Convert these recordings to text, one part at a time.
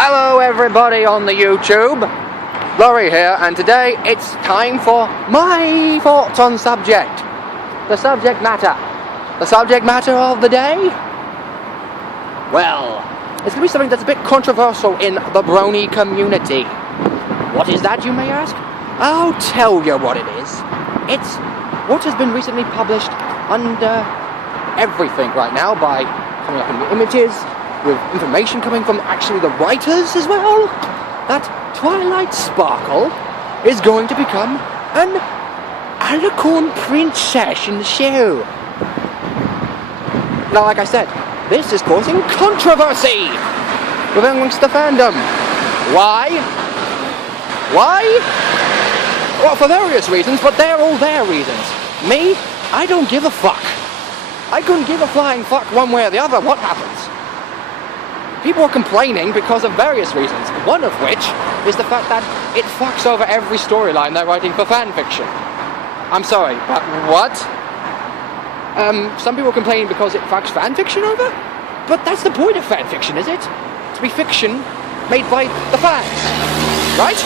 Hello everybody on the YouTube, Lory here, and today it's time for my thoughts on subject. The subject matter. The subject matter of the day? Well, it's going to be something that's a bit controversial in the brony community. What is that, you may ask? I'll tell you what it is. It's what has been recently published under everything right now by coming up in the images, with information coming from actually the writers as well, that Twilight Sparkle is going to become an Alicorn princess in the show. Now, like I said, this is causing controversy amongst the fandom. Why? Why? Well, for various reasons, but they're all their reasons. Me, I don't give a fuck. I couldn't give a flying fuck one way or the other what happens. People are complaining because of various reasons, one of which is the fact that it fucks over every storyline they're writing for fanfiction. I'm sorry, but what? Some people are complaining because it fucks fanfiction over? But that's the point of fanfiction, is it? To be fiction made by the fans, right?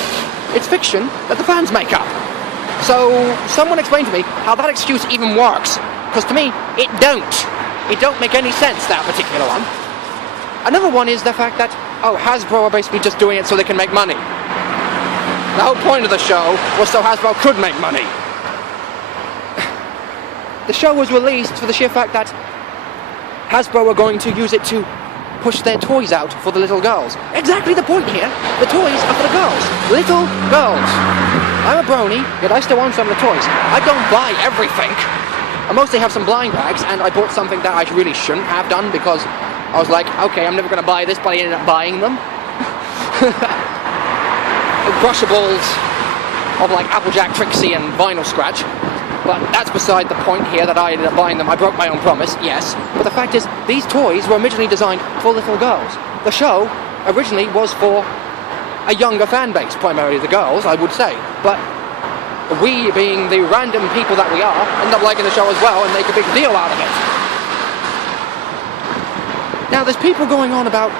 It's fiction that the fans make up. So, someone explain to me how that excuse even works, because to me, it don't. It don't make any sense, that particular one. Another one is the fact that, Hasbro are basically just doing it so they can make money. The whole point of the show was so Hasbro could make money. The show was released for the sheer fact that Hasbro are going to use it to push their toys out for the little girls. Exactly the point here. The toys are for the girls. Little girls. I'm a brony, yet I still own some of the toys. I don't buy everything. I mostly have some blind bags, and I bought something that I really shouldn't have done because I was like, okay, I'm never going to buy this, but I ended up buying them. Brushables of like Applejack, Trixie, and Vinyl Scratch. But that's beside the point here that I ended up buying them. I broke my own promise, yes. But the fact is, these toys were originally designed for little girls. The show originally was for a younger fan base, primarily the girls, I would say. But we, being the random people that we are, ended up liking the show as well and make a big deal out of it. Now, there's people going on about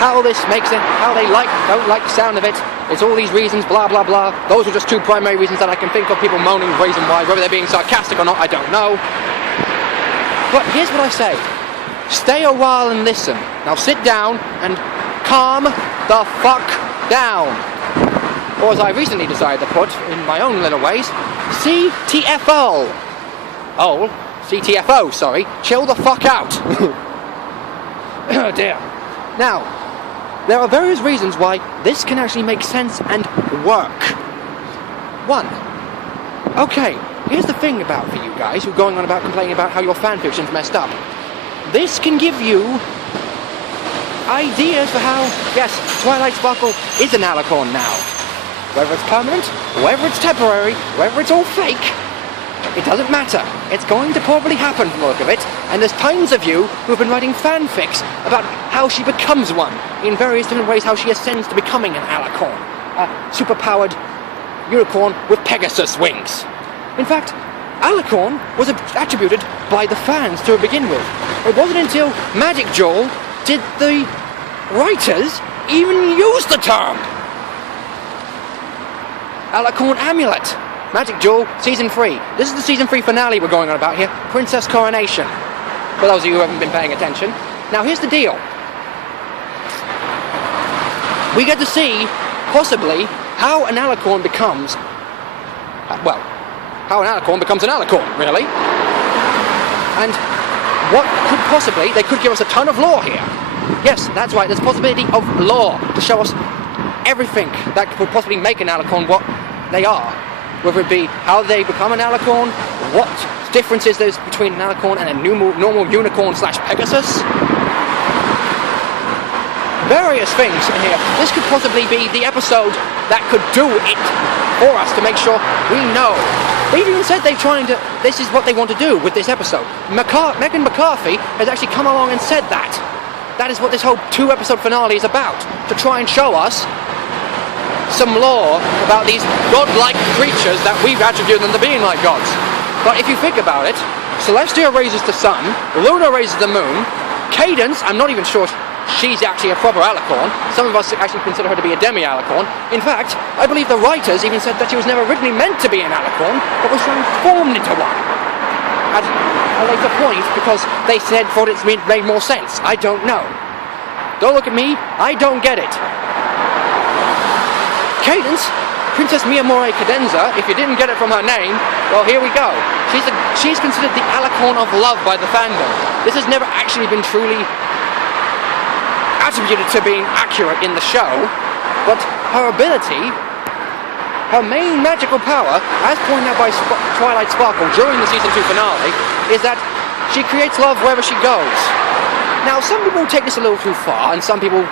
how this makes it, how they don't like the sound of it. It's all these reasons, blah, blah, blah. Those are just two primary reasons that I can think of, people moaning the reason why. Whether they're being sarcastic or not, I don't know. But here's what I say. Stay a while and listen. Now sit down and calm the fuck down. Or as I recently decided to put, in my own little ways, CTFO. Oh, CTFO, sorry. Chill the fuck out. Oh dear. Now, there are various reasons why this can actually make sense and work. One, okay, here's the thing about for you guys who are going on about complaining about how your fanfiction's messed up. This can give you ideas for how, yes, Twilight Sparkle is an Alicorn now. Whether it's permanent, whether it's temporary, whether it's all fake, it doesn't matter. It's going to probably happen from the look of it, and there's tons of you who've been writing fanfics about how she becomes one, in various different ways, how she ascends to becoming an Alicorn. A super-powered unicorn with Pegasus wings. In fact, Alicorn was attributed by the fans to begin with. It wasn't until Magic Joel did the writers even use the term. Alicorn Amulet. Magic Jewel, Season 3. This is the Season 3 finale we're going on about here. Princess Coronation. For those of you who haven't been paying attention. Now, here's the deal. We get to see, possibly, how an Alicorn becomes... how an Alicorn becomes an Alicorn, really. And what could possibly... They could give us a ton of lore here. Yes, that's right. There's a possibility of lore to show us everything that could possibly make an Alicorn what they are. Whether it be how they become an Alicorn, what differences there's between an Alicorn and a normal unicorn / Pegasus. Various things in here. This could possibly be the episode that could do it for us to make sure we know. They've even said this is what they want to do with this episode. Megan McCarthy has actually come along and said that. That is what this whole 2-episode finale is about. To try and show us some lore about these godlike creatures that we've attributed them to being like gods. But if you think about it, Celestia raises the sun, Luna raises the moon, Cadence, I'm not even sure she's actually a proper Alicorn. Some of us actually consider her to be a demi-Alicorn. In fact, I believe the writers even said that she was never originally meant to be an Alicorn, but was transformed into one at a later point because they thought it made more sense. I don't know. Don't look at me, I don't get it. Cadence, Princess Miyamori Cadenza, if you didn't get it from her name, well, here we go. She's considered the Alicorn of love by the fandom. This has never actually been truly attributed to being accurate in the show, but her ability, her main magical power, as pointed out by Twilight Sparkle during the Season 2 finale, is that she creates love wherever she goes. Now, some people take this a little too far, and some people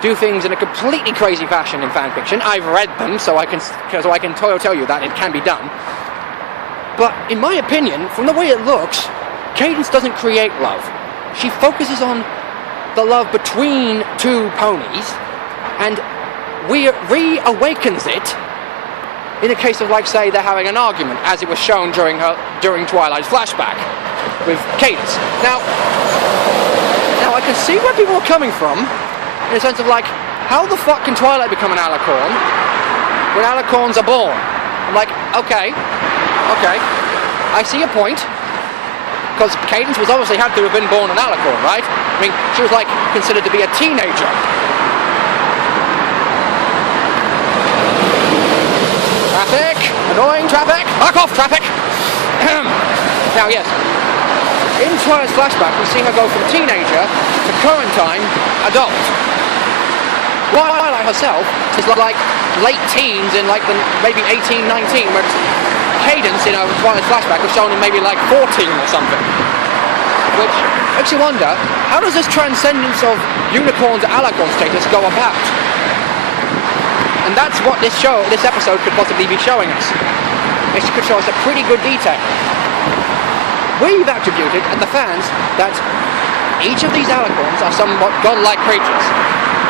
do things in a completely crazy fashion in fanfiction. I've read them, so I can tell you that it can be done. But in my opinion, from the way it looks, Cadence doesn't create love. She focuses on the love between two ponies, and reawakens it in a case of, like, say, they're having an argument, as it was shown during Twilight's flashback with Cadence. Now I can see where people are coming from, in a sense of, like, how the fuck can Twilight become an Alicorn when Alicorns are born? I'm like, okay, I see your point, because Cadence was obviously had to have been born an Alicorn, right? I mean, she was, like, considered to be a teenager. Traffic! Annoying traffic! Fuck off, traffic! Now, yes, in Twilight's flashback, we see her go from teenager to current time adult. Twilight herself is like late teens in like maybe 18, 19, where Cadence in Twilight's flashback was shown in maybe like 14 or something. Which makes you wonder, how does this transcendence of unicorn to Alicorn status go about? And that's what this episode could possibly be showing us. It could show us a pretty good detail. We've attributed, and the fans, that each of these Alicorns are somewhat godlike creatures,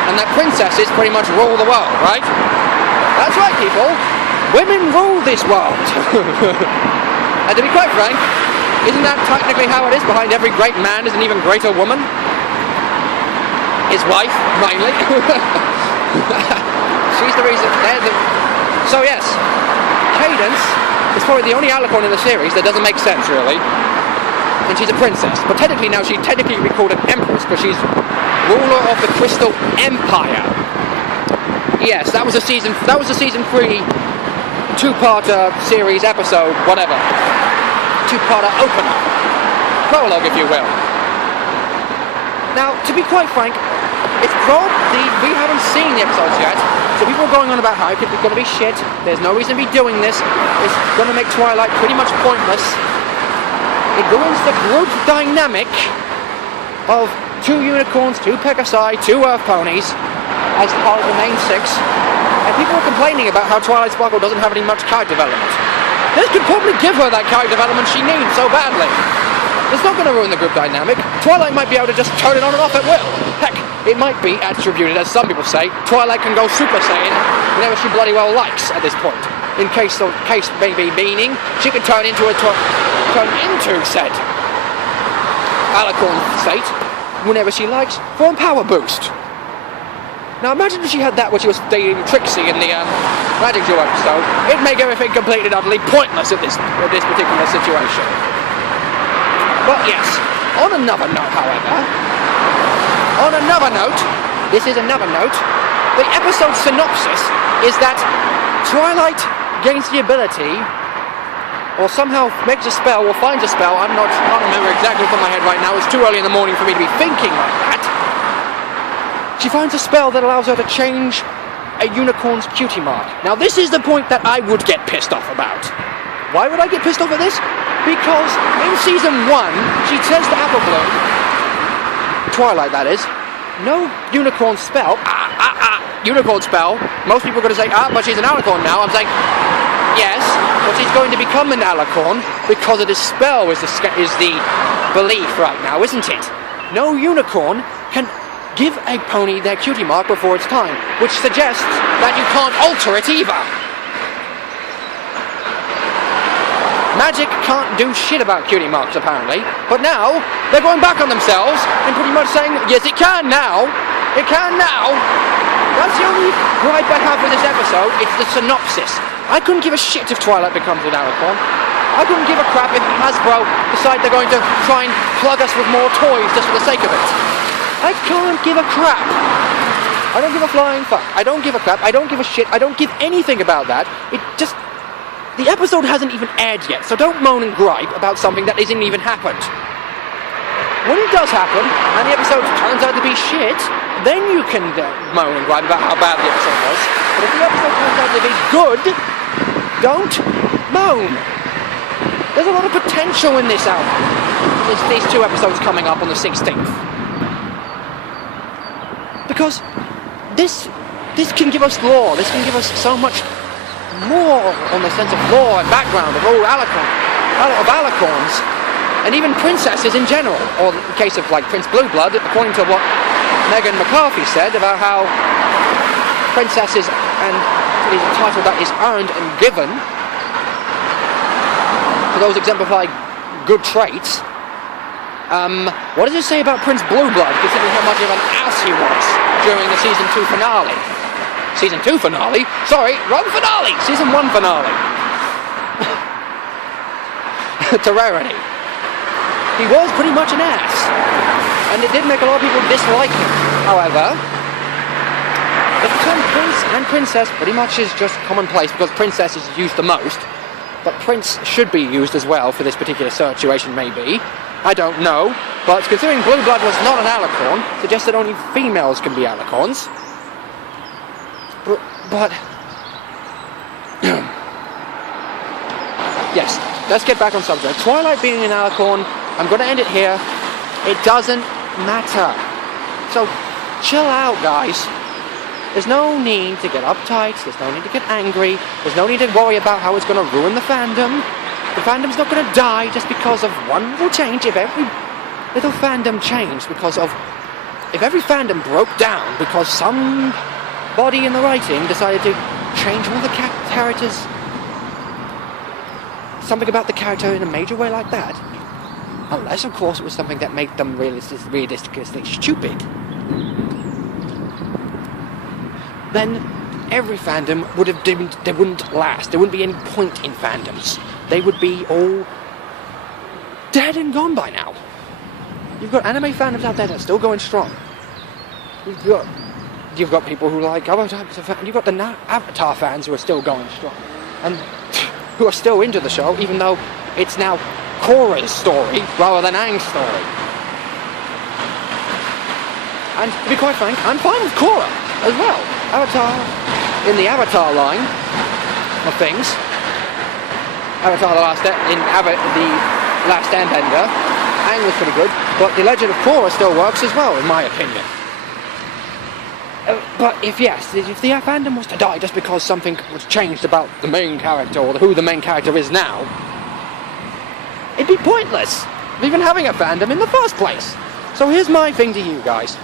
and that princesses pretty much rule the world, right? That's right, people. Women rule this world. And to be quite frank, isn't that technically how it is? Behind every great man is an even greater woman. His wife, mainly. She's the reason. So yes, Cadence is probably the only Alicorn in the series that doesn't make sense, really. And she's a princess, but technically now she'd technically be called an empress because she's ruler of the Crystal Empire. Yes, that was a season 3 two-parter series episode, whatever. Two-parter opener. Prologue, if you will. Now, to be quite frank, it's probably, we haven't seen the episodes yet, so people are going on about how it's going to be shit, there's no reason to be doing this, it's going to make Twilight pretty much pointless. It ruins the group dynamic of 2 unicorns, 2 Pegasi, 2 Earth ponies as part of the main 6. And people are complaining about how Twilight Sparkle doesn't have any much character development. This could probably give her that character development she needs so badly. It's not going to ruin the group dynamic. Twilight might be able to just turn it on and off at will. Heck, it might be attributed, as some people say, Twilight can go Super Saiyan whenever she bloody well likes at this point. In case maybe meaning she can turn into said Alicorn state whenever she likes for a power boost. Now imagine if she had that when she was dating Trixie in the Magic Duel episode. It'd make everything completely and utterly pointless at this particular situation. But yes, on another note, however, this is another note, the episode synopsis is that Twilight gains the ability, or somehow makes a spell, or finds a spell, I can't remember exactly from my head right now, it's too early in the morning for me to be thinking like that. She finds a spell that allows her to change a unicorn's cutie mark. Now this is the point that I would get pissed off about. Why would I get pissed off at this? Because in season 1, she says to Apple Bloom, Twilight that is, no unicorn spell, unicorn spell, most people are going to say, but she's an Alicorn now. I'm saying, yes, but she's going to become an Alicorn because of this spell is the belief right now, isn't it? No unicorn can give a pony their cutie mark before it's time, which suggests that you can't alter it either. Magic can't do shit about cutie marks, apparently. But now, they're going back on themselves and pretty much saying, yes, it can now. It can now. That's the only gripe I have with this episode. It's the synopsis. I couldn't give a shit if Twilight becomes an Alicorn. I couldn't give a crap if Hasbro decide they're going to try and plug us with more toys just for the sake of it. I can't give a crap. I don't give a flying fuck. I don't give a crap. I don't give a shit. I don't give anything about that. It just... The episode hasn't even aired yet, so don't moan and gripe about something that isn't even happened. When it does happen, and the episode turns out to be shit, then you can moan and gripe about how bad the episode was. But if the episode turns out to be good, don't moan. There's a lot of potential in this album. There's these 2 episodes coming up on the 16th. Because this can give us lore. This can give us so much more on the sense of lore and background of all Alicorns, and even princesses in general. Or in the case of like Prince Blueblood, according to what Megan McCarthy said about how princesses and is a title that is earned and given for those exemplify good traits. What does it say about Prince Blueblood, considering how much of an ass he was during the season 2 finale? Season 2 finale? Sorry, wrong finale! Season 1 finale. To rarity. He was pretty much an ass. And it did make a lot of people dislike him. However, the term prince and princess pretty much is just commonplace because princess is used the most. But prince should be used as well for this particular situation, maybe. I don't know. But considering Blueblood was not an Alicorn, suggests that only females can be Alicorns. But yes, let's get back on subject. Twilight being an Alicorn, I'm going to end it here. It doesn't matter. So, chill out, guys. There's no need to get uptight. There's no need to get angry. There's no need to worry about how it's going to ruin the fandom. The fandom's not going to die just because of one little change. If every little fandom changed because of... If every fandom broke down because somebody in the writing decided to change all the characters, something about the character in a major way like that, unless of course it was something that made them realistically stupid, then every fandom would have they wouldn't last. There wouldn't be any point in fandoms. They would be all dead and gone by now. You've got anime fandoms out there that are still going strong. You've got people who like Avatar, you've got the Avatar fans who are still going strong, and who are still into the show, even though it's now Korra's story rather than Aang's story. And to be quite frank, I'm fine with Korra as well. Avatar, in the Avatar line of things, Avatar the Last Airbender, Aang was pretty good, but The Legend of Korra still works as well, in my opinion. But if the fandom was to die just because something was changed about the main character or who the main character is now, it'd be pointless of even having a fandom in the first place. So here's my thing to you guys.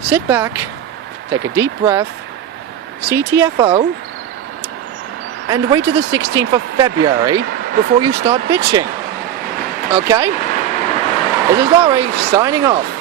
Sit back, take a deep breath, CTFO, and wait till the 16th of February before you start bitching. Okay? This is Lory, signing off.